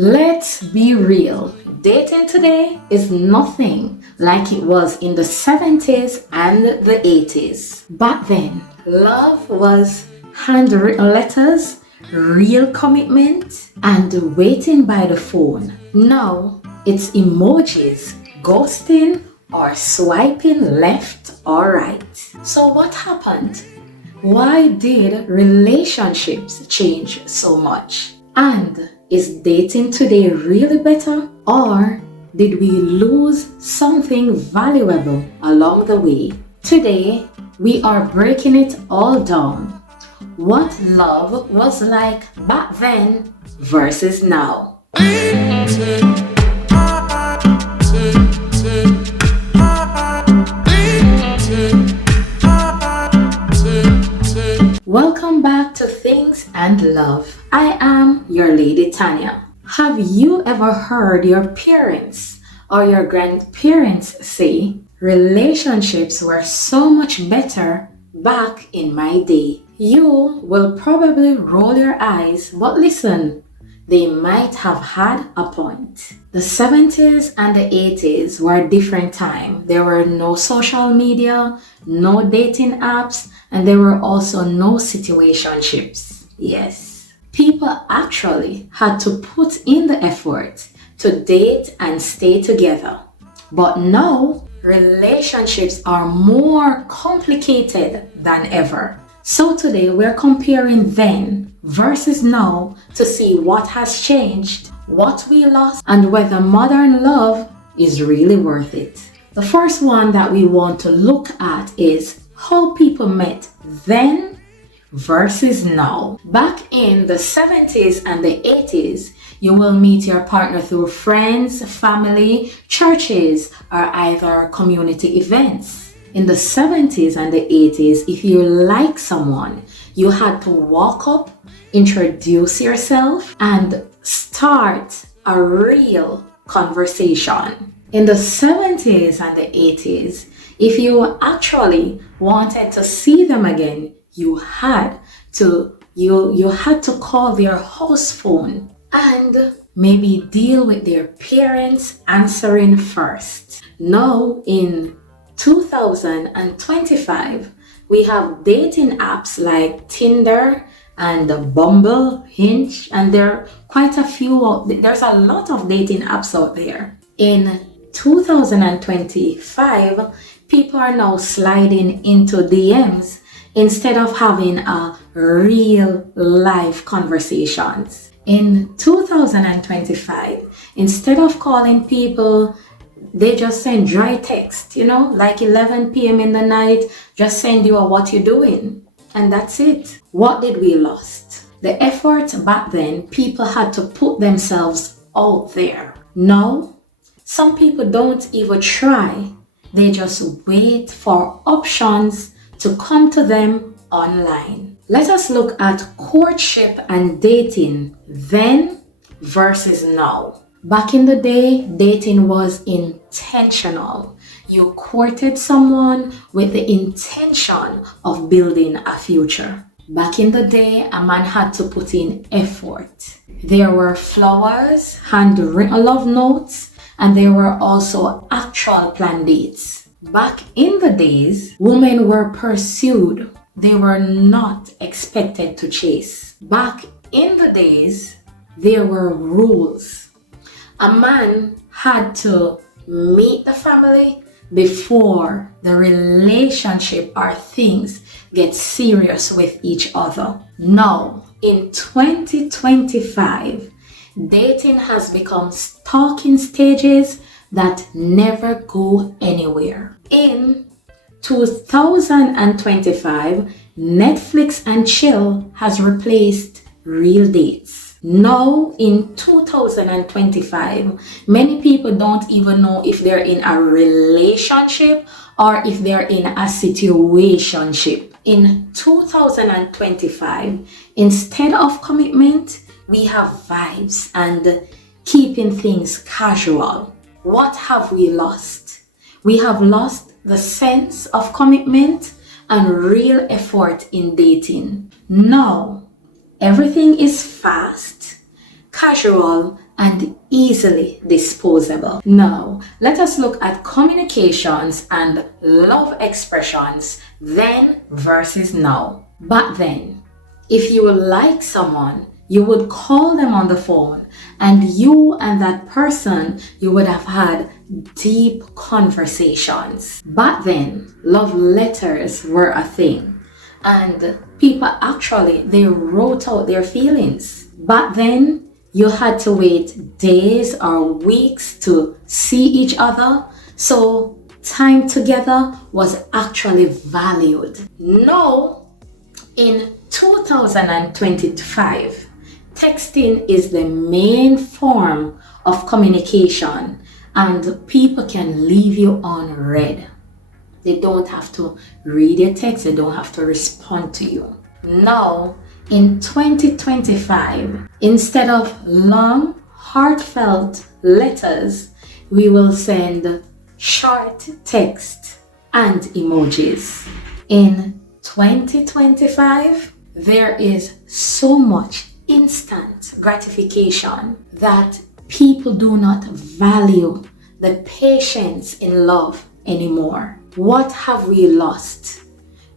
Let's be real. Dating today is nothing like it was in the 70s and the 80s. Back then, love was handwritten letters, real commitment, and waiting by the phone. Now, it's emojis, ghosting, or swiping left or right. So what happened? Why did relationships change so much? And is dating today really better? Or did we lose something valuable along the way? Today, we are breaking it all down. What love was like back then versus now. Welcome back to Things and Love. I am your Lady Tanya. Have you ever heard your parents or your grandparents say relationships were so much better back in my day? You will probably roll your eyes, but listen, they might have had a point. The 70s and the 80s were a different time. There were no social media, no dating apps, and there were also no situationships. Yes, people actually had to put in the effort to date and stay together. But now, relationships are more complicated than ever. So today we're comparing then versus now to see what has changed, what we lost, and whether modern love is really worth it. The first one that we want to look at is how people met then versus now. Back in the 70s and the 80s, you will meet your partner through friends, family, churches, or either community events. In the 70s and the 80s, if you like someone, you had to walk up, introduce yourself, and start a real conversation. In the 70s and the 80s, if you actually wanted to see them again, you had to call their house phone and maybe deal with their parents answering first. Now in 2025, we have dating apps like Tinder and Bumble, Hinge, and there's a lot of dating apps out there. In 2025, people are now sliding into DMs instead of having a real life conversations. In 2025, instead of calling people, they just send dry text, like 11 p.m. in the night, just send you a what you doing. And that's it. What did we lost? The effort back then, people had to put themselves out there. Now, some people don't even try. They just wait for options to come to them online. Let us look at courtship and dating then versus now. Back in the day, dating was intentional. You courted someone with the intention of building a future. Back in the day, a man had to put in effort. There were flowers, handwritten love notes, and there were also actual planned dates. Back in the days, women were pursued. They were not expected to chase. Back in the days, there were rules. A man had to meet the family before the relationship or things get serious with each other. Now, in 2025, dating has become stalking stages that never go anywhere. In 2025, Netflix and chill has replaced real dates. Now in 2025, many people don't even know if they're in a relationship or if they're in a situationship. In 2025, instead of commitment, we have vibes and keeping things casual. What have we lost? We have lost the sense of commitment and real effort in dating. Now, everything is fast, casual, and easily disposable. Now, let us look at communications and love expressions then versus now. Back then, if you like someone, you would call them on the phone, and you and that person, you would have had deep conversations. Back then, love letters were a thing, and people actually, they wrote out their feelings. Back then, you had to wait days or weeks to see each other, so time together was actually valued. Now, in 2025, texting is the main form of communication, and people can leave you unread. They don't have to read your text, they don't have to respond to you. Now, in 2025, instead of long, heartfelt letters, we will send short text and emojis. In 2025, there is so much instant gratification that people do not value the patience in love anymore. What have we lost?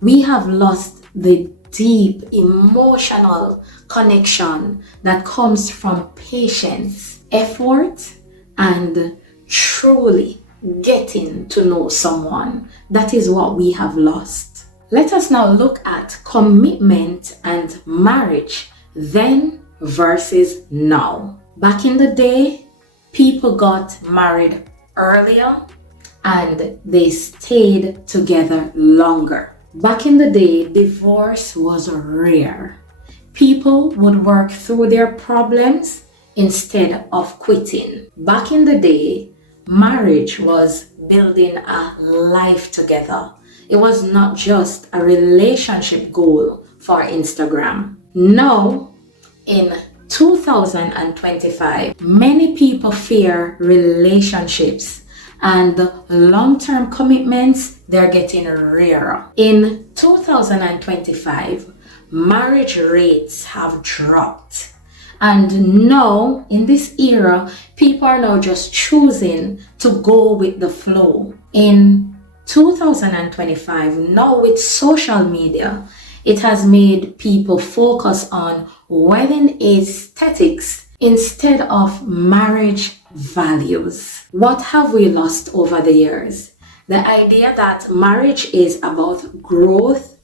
We have lost the deep emotional connection that comes from patience, effort, and truly getting to know someone. That is what we have lost. Let us now look at commitment and marriage then versus now. Back in the day, people got married earlier and they stayed together longer. Back in the day, divorce was rare. People would work through their problems instead of quitting. Back in the day, marriage was building a life together. It was not just a relationship goal for Instagram. Now, in 2025, many people fear relationships, and long-term commitments, they're getting rarer. In 2025, marriage rates have dropped. And now, in this era, people are now just choosing to go with the flow. In 2025, now with social media, it has made people focus on wedding aesthetics instead of marriage values. What have we lost over the years? The idea that marriage is about growth,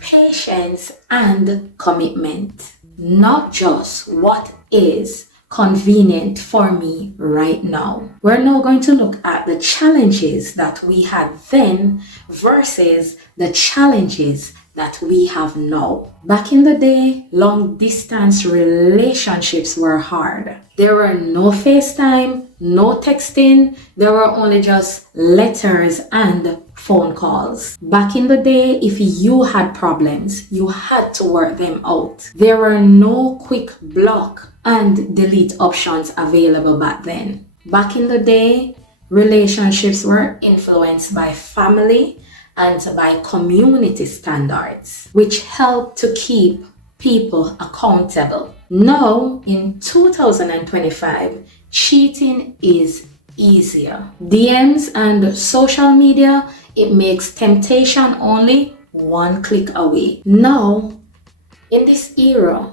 patience, and commitment, not just what is convenient for me right now. We're now going to look at the challenges that we had then versus the challenges that we have now. Back in the day, long distance relationships were hard. There were no FaceTime, no texting, there were only just letters and phone calls. Back in the day, if you had problems, you had to work them out. There were no quick block and delete options available back then. Back in the day, relationships were influenced by family and by community standards, which helped to keep people accountable. Now, in 2025, cheating is easier. DMs and social media, it makes temptation only one click away. Now, in this era,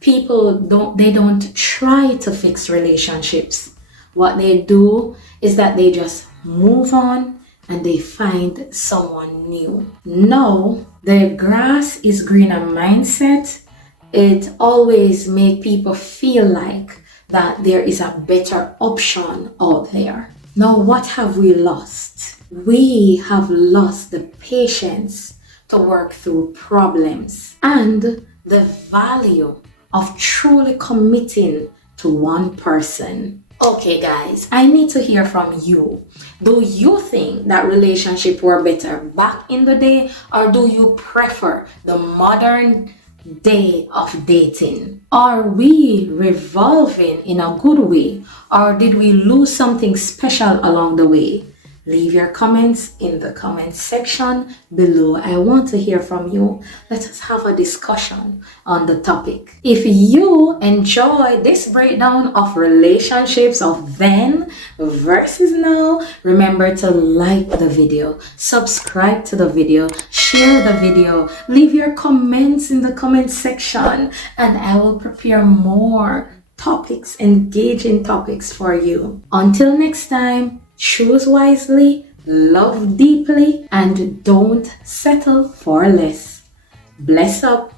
people don't try to fix relationships. What they do is that they just move on and they find someone new. Now, the grass is greener mindset, it always makes people feel like that there is a better option out there. Now, what have we lost? We have lost the patience to work through problems and the value of truly committing to one person. Okay guys, I need to hear from you. Do you think that relationships were better back in the day, or do you prefer the modern day of dating? Are we revolving in a good way, or did we lose something special along the way? Leave your comments in the comment section below. I want to hear from you. Let us have a discussion on the topic. If you enjoy this breakdown of relationships of then versus now, remember to like the video, subscribe to the video, share the video, leave your comments in the comment section, and I will prepare more topics, engaging topics for you. Until next time, choose wisely, love deeply, and don't settle for less. Bless up.